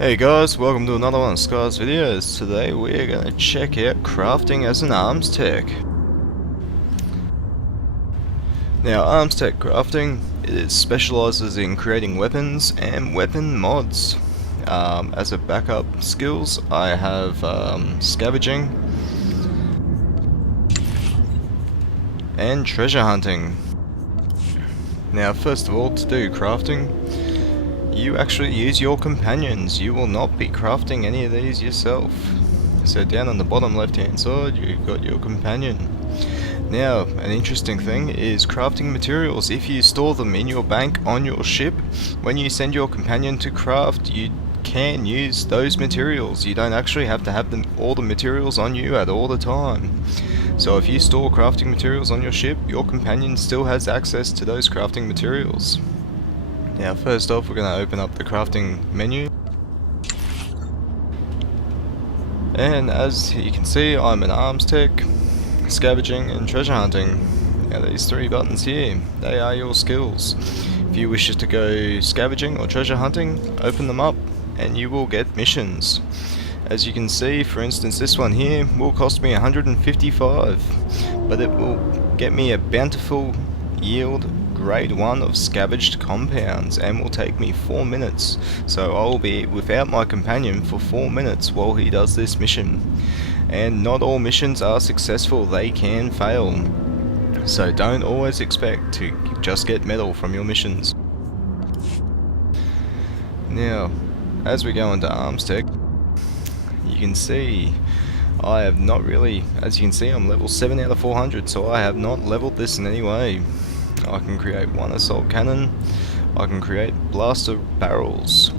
Hey guys, welcome to another one of Sky's videos. Today we're going to check out crafting as an arms tech. Now arms tech crafting, it specialises in creating weapons and weapon mods. As a backup skills I have scavenging and treasure hunting. Now first of all, to do crafting, you actually use your companions. You will not be crafting any of these yourself. So down on the bottom left hand side you've got your companion. Now an interesting thing is crafting materials. If you store them in your bank on your ship, when you send your companion to craft, you can use those materials. You don't actually have to have all the materials on you at all the time. So if you store crafting materials on your ship, your companion still has access to those crafting materials. Now first off, we're going to open up the crafting menu, and as you can see, I'm an arms tech, scavenging and treasure hunting. Now these three buttons here, they are your skills. If you wish to go scavenging or treasure hunting, open them up and you will get missions. As you can see, for instance, this one here will cost me 155, but it will get me a bountiful yield grade 1 of scavenged compounds and will take me 4 minutes. So I will be without my companion for 4 minutes while he does this mission. And not all missions are successful, they can fail. So don't always expect to just get metal from your missions. Now, as we go into arms tech, you can see I have not really, as you can see, I'm level 7 out of 400, so I have not leveled this in any way. I can create one assault cannon, I can create blaster barrels.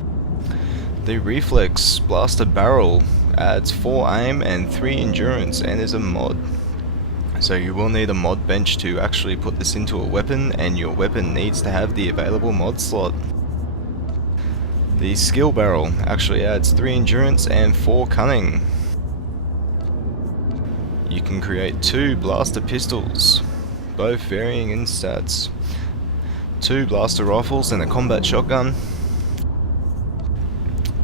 The reflex blaster barrel adds 4 aim and 3 endurance and is a mod. So you will need a mod bench to actually put this into a weapon, and your weapon needs to have the available mod slot. The skill barrel actually adds 3 endurance and 4 cunning. You can create 2 blaster pistols, both varying in stats, 2 blaster rifles and a combat shotgun,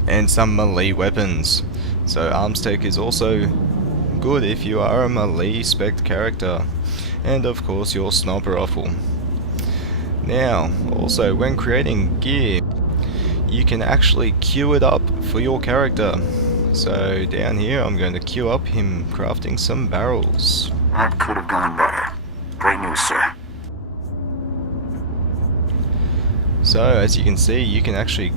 and some melee weapons. So arms tech is also good if you are a melee spec character, and of course your sniper rifle. Now also, when creating gear, you can actually queue it up for your character. So down here I'm going to queue up him crafting some barrels. That could have gone better. Great news, sir. So as you can see, you can actually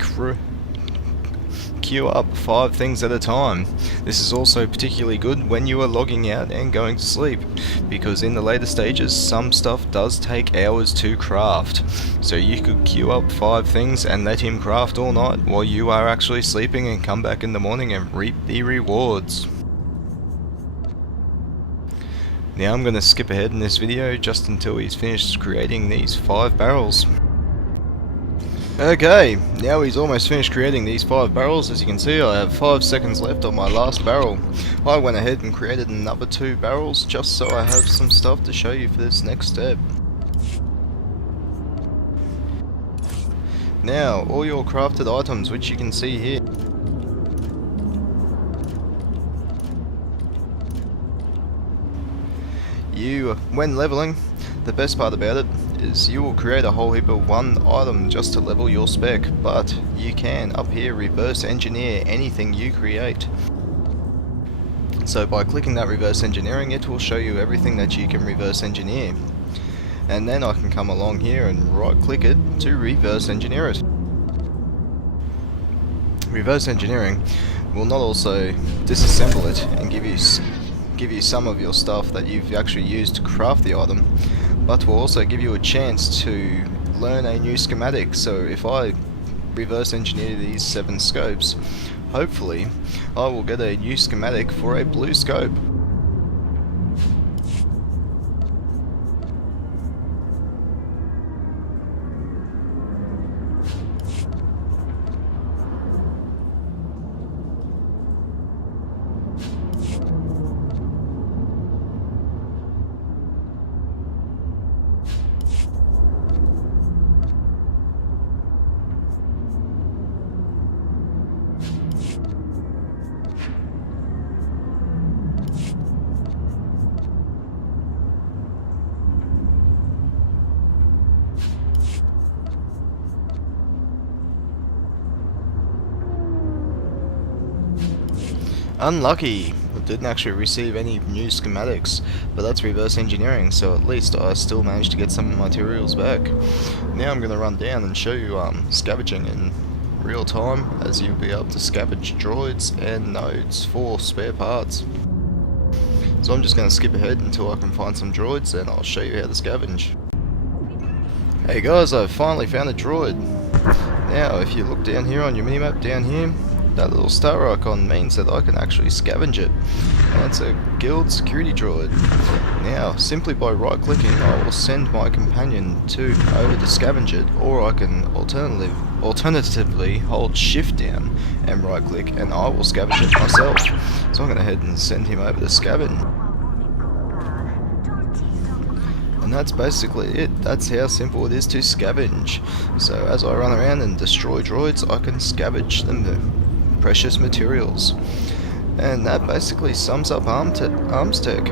queue up 5 things at a time. This is also particularly good when you are logging out and going to sleep, because in the later stages some stuff does take hours to craft. So you could queue up 5 things and let him craft all night while you are actually sleeping, and come back in the morning and reap the rewards. Now I'm going to skip ahead in this video just until he's finished creating these 5 barrels. Okay, now he's almost finished creating these 5 barrels. As you can see, I have 5 seconds left on my last barrel. I went ahead and created another 2 barrels just so I have some stuff to show you for this next step. Now, all your crafted items, which you can see here, when leveling, the best part about it is you will create a whole heap of 1 item just to level your spec, but you can up here reverse engineer anything you create. So by clicking that reverse engineering, it will show you everything that you can reverse engineer, and then I can come along here and right click it to reverse engineer it. Reverse engineering will not also disassemble it and give you some of your stuff that you've actually used to craft the item, but will also give you a chance to learn a new schematic. So if I reverse engineer these 7 scopes, hopefully I will get a new schematic for a blue scope. Unlucky, I didn't actually receive any new schematics, but that's reverse engineering, so at least I still managed to get some materials back. Now I'm going to run down and show you scavenging in real time, as you'll be able to scavenge droids and nodes for spare parts. So I'm just going to skip ahead until I can find some droids, and I'll show you how to scavenge. Hey guys, I've finally found a droid. Now if you look down here on your minimap down here, that little star icon means that I can actually scavenge it, and it's a guild security droid. Now, simply by right clicking, I will send my companion over to scavenge it, or I can alternatively hold shift down and right click and I will scavenge it myself. So I'm going to head and send him over to scavenge. And that's basically it. That's how simple it is to scavenge. So as I run around and destroy droids, I can scavenge them precious materials. And that basically sums up armstech.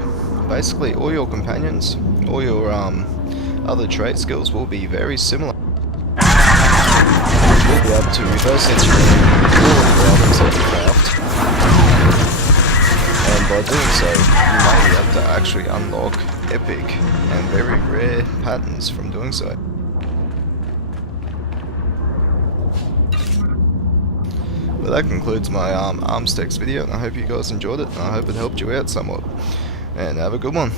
Basically all your companions, all your other trait skills will be very similar. You'll be able to reverse engineer all of your items that you craft, and by doing so you may be able to actually unlock epic and very rare patterns from doing so. Well, that concludes my armstech video, and I hope you guys enjoyed it, and I hope it helped you out somewhat. And have a good one.